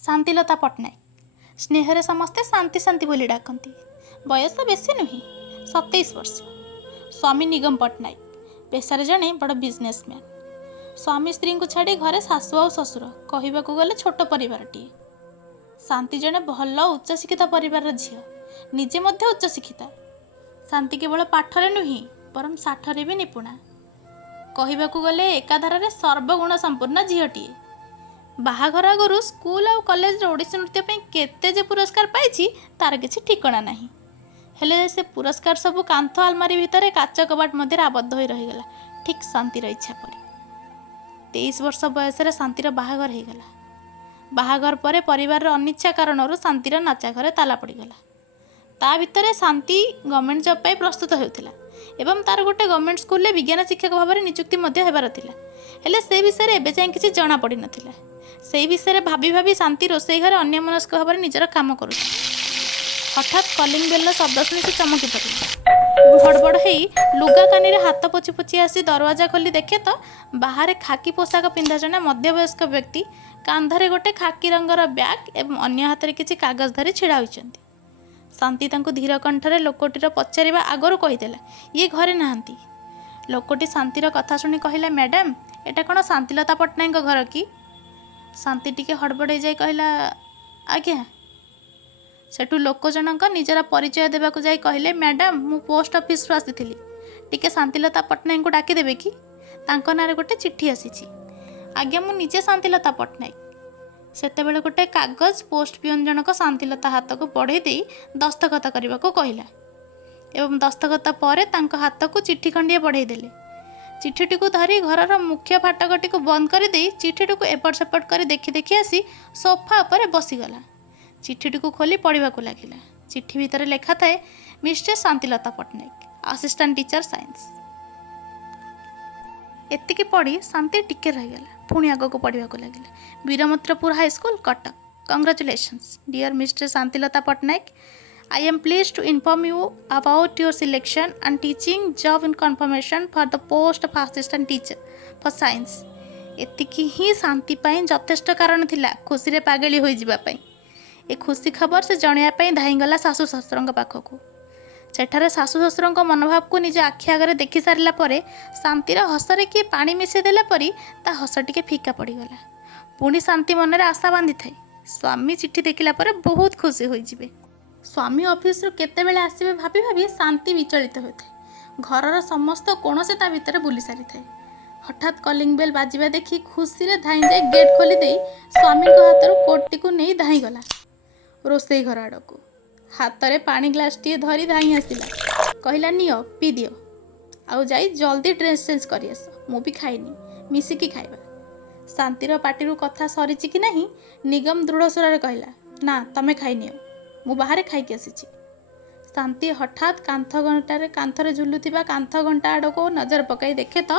शांतिलता पट्टनायक स्नेहरे समस्ते शांति शांति बोली डाकती। बयस बेसी नुहे 27 वर्ष। स्वामी निगम पट्टनायक पेशारे जड़े बड़ बिजनेसमैन। स्वामी स्त्री को छाड़ी घरे शाशु आ शशुर कहवाक गले छोट परिवारटीए। शांति जड़े भल उच्च शिक्षित परिवार झील निजे उच्च शिक्षिता। शांति केवल पाठरे नुहे बरम साठरे भी निपुणा। कहवाक गले एकाधार सर्वगुण संपूर्ण झीटीए। बाहाघर आगु स्कूल आ कॉलेज ओडिसी नृत्य केते जे पुरस्कार पाई तार किसी ठिकना नहीं। हेले से पुरस्कार सबू कांथ आलमारी भितर काच कबाट मध्य आबद्ध हो रहीगला ठीक शांतिर इच्छा पर। 23 वर्ष बयस शांतिर बाहाघर होगला। बाहाघर पर परिवार अनिच्छा कारण शांतिर नाचा घरे ताला पड़गला। ता भितर शांति गवर्नमेंट जॉब पाई प्रस्तुत होता एवं तार गोटे गवर्नमेंट स्कूल में विज्ञान शिक्षक भाव में नियुक्ति होबार थिला। हेले से विषय एबे जाए किसी जना पड़ नथिला। से विषय भाभी भाभी शांति रोषेई घर अन्यमनस्क भाव में निजर काम कर। हठात कलिंग बेल शब्द शुणी से चमकी पड़ी। हड़बड़ हो लुगा कानी हाथ पोछि पोछि आसी दरवाजा खोली देखे तो बाहर खाकी पोशाक पिंधा जड़े मध्यवयस्क व्यक्ति कांधरे गोटे खाकी रंगर बैग एवं अन्य हाथ में किसी कागज धरी छिड़ा होइछन्ति। शांति तांको धीर कंठरे लोकटीर पचारिबा आगरू कहीदेला ये घरे नाहांती। लोकटी शांतिर कथा शुणी कहला, मैडम एटा कौन शांतिलता पट्टनायक घर कि? शांति टिके हड़बड़ जाए कहला, आज्ञा। सेठू लोक जनक निजर परिचय देवाक जाई कहले, मैडम मु पोस्ट ऑफिस आसी टिके शांतिलता पट्टनायक को डाकिदेवे कि? तांको नारे गोटे चिट्ठी आसीची। आज्ञा मु निजे शांतिलता पट्टनायक। सेतेबेले गोटे कागज पोस्ट पियन जनक शांतिलता हाथ को बढ़े दे दस्तखत करने को कहला एवं दस्तखत पर तांको हाथ को चिट्ठी खंडिए बढ़े देले। चिट्ठी को धरी घर मुख्य फाटकटी को बंद कर दे चिट्ठी को एपट सेपट कर देखी देखी आसी सोफा पर बसीगला। चिट्ठी को खोली पढ़ा लगिला। चिट्ठी भितर लेखा थाए, mister Shantilata Pattnaik, assistant teacher science. एतिकी पढ़ी शांति टिके रहीगला। पुणी आग को पढ़ा लगे। Biramitrapur high school Cuttack. Congratulations dear mister Shantilata Pattnaik, I am pleased to inform you about your selection and teaching job in confirmation for the post of assistant teacher for science। एतिकी ही शांति पाई यथेष्ट कारण थिला खुशी रे पागली होई जिबा पाई। ए खुशी खबर से जणिया पाई धाईगला सासु शशुरंग पाखकू। सेठारे सासु शशुरंग मनोभाव को निज आखि आगे देखि सारिला परे शांतिर हसरे किए पानी मिसे देला परी ता हस टिके फीका पड़गला। पुणी शांति मनरे आशा बांधि थाए स्वामी चिट्ठी देखिला परे बहुत खुशी होई जिबे। स्वामी ऑफिस रो केते बेले आसीबे भाभी भाभी शांति विचलित होते। घरर समस्त कोण से ता भितर बुली सारी थाए। हठात कलिंग बेल बाजिबा देखी खुशी रे धाई जाए गेट खोली दे स्वामी को हाथ कोटी को नहीं धाई गला रोषेई घर आड़ को। हाथ में पानी ग्लास टी धरी धाई आसला, कहला नियो पी दियो आउ जाई जल्दी ड्रेस चेंज कर आस, मु भी खाइनी मिसिकी खाइबा। शांतिर पार्टी कथा सरी कि नहीं निगम दृढ़ स्वर कहला, ना तमे खाइनियो मु बाहर खाई आसी। शांति हठात कांथरे झुलुथिबा कांथ घंटा आड़ को नजर पकाई देखे तो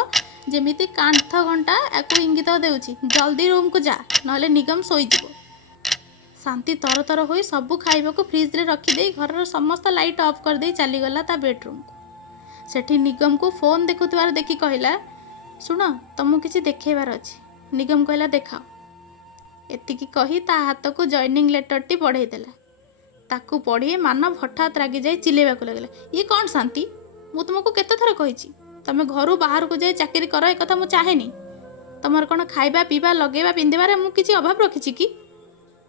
जेमिति कांथ घंटा याकू इंगित देउछि जल्दी रूम को जा नहले निगम सोईजिबो। शांति तर तर हो सबू खाइबा को फ्रिज रे रखिदे घर समस्त लाइट ऑफ कर दे चलीगला ता बेडरूम को। सेठी निगम को फोन देखुथिबार देखि कहला, सुन तुमको किसी देखेबार अछि। निगम कहला, देखाओ। एतिकी कही ता हाथ को जॉइनिंग लेटर टी पढ़े देला। ताकू पढ़ी मानव हठात रागी जाए चिल्लेबा को लगला, ये कौन शांति? मु तुमको केते थर कहिछि तमे घरु बाहर को जाए चाकरी कर, ए कथा मु चाहेनी। तमर कोन खाइबा पीबा लगेबा पिंदेबारे मु किछि अभाव रखिछि कि?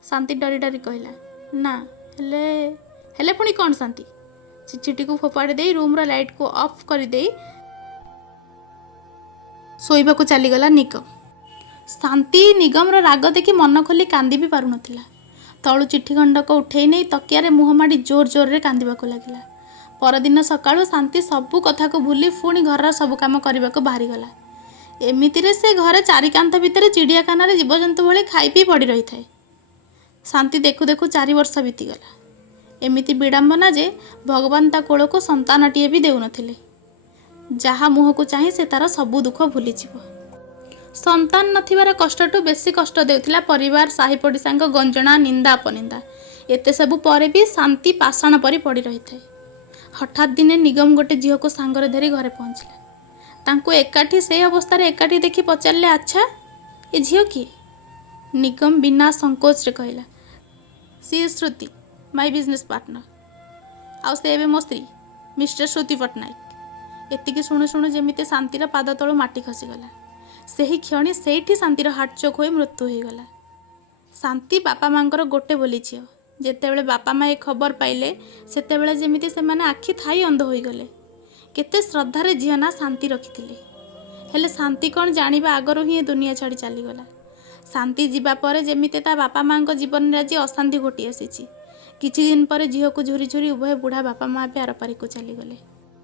शांति डरी डरी कहला, ना हेले पुणी कौन शांति? चिट्ठी को फोपाड़ी दे रूम रो लाइट को ऑफ कर दे सोईबा को चलीगला निगम। शांति निगम रो राग देखी मन खोली कांदी भी पारु नथिला। तळु चिट्ठी खंड को उठे नहीं तकियारे मुह माड़ी जोर जोर रे कांदिबा को लागिला। परदिन सकाळु शांति सबू कथा को भूली पुणी घर सब काम करने को बाहरी गला। एमितिरे से घरे चारि कांथ भितर चिड़ियाखाना रे जीवजंतु भली खाई पी पड़ी रही थाए। शांति देखु देखु 4 वर्ष बीतीगला। एमिति विडंबना जे भगवान ता कोल को संतानटीए भी देउ नथिले। जहा मुह को चाहे से तार सबू दुख भूली जीव। संतान नथिबार कष्टटू बेसी कष्ट देउथिला परिवार साही पड़िसांग गंजना निंदा अपनिंदा। एते सबू परे भी शांति पाषाण परी पड़ी रही थाए। हठात दिने निगम गोटे झील को सांगरे धरी घरे पहुँचला। तांको एकाठी से अवस्था एकाठी देखी पचारे, अच्छा ये झील किए? ନିଗମ ବିନା ସଂକୋଚରେ କହିଲା, C is Shruti, my business partner. ଆଉ ସେ ଏବେ ମୋ ସ୍ତ୍ରୀ, ମିଷ୍ଟର ଶ୍ରୁତି ପଟ୍ଟନାୟକ। ଏତିକି ଶୁଣୁ ଶୁଣୁ ଯେମିତି ଶାନ୍ତିର ପାଦ ତଳୁ ମାଟି ଖସିଗଲା। ସେହି କ୍ଷଣି ସେଇଠି ଶାନ୍ତିର ହାର୍ଟଚୋକ୍ ହୋଇ ମୃତ୍ୟୁ ହୋଇଗଲା। ଶାନ୍ତି ବାପା ମାଙ୍କର ଗୋଟେ ବୋଲି ଝିଅ। ଯେତେବେଳେ ବାପା ମା' ଏ ଖବର ପାଇଲେ ସେତେବେଳେ ଯେମିତି ସେମାନେ ଆଖି ଥାଇ ଅନ୍ଧ ହୋଇଗଲେ। କେତେ ଶ୍ରଦ୍ଧାରେ ଝିଅ ନା ଶାନ୍ତି ରଖିଥିଲେ। ହେଲେ ଶାନ୍ତି କ'ଣ ଜାଣିବା ଆଗରୁ ହିଁ ଏ ଦୁନିଆ ଛାଡ଼ି ଚାଲିଗଲା। ଶାନ୍ତି ଯିବା ପରେ ଯେମିତି ତା ବାପା ମା'ଙ୍କ ଜୀବନରେ ଆଜି ଅଶାନ୍ତି ଘୋଟି ଆସିଛି। କିଛି ଦିନ ପରେ ଝିଅକୁ ଝୁରି ଝୁରି ଉଭୟ ବୁଢ଼ା ବାପା ମା' ବି ଆରପାରିକୁ ଚାଲିଗଲେ।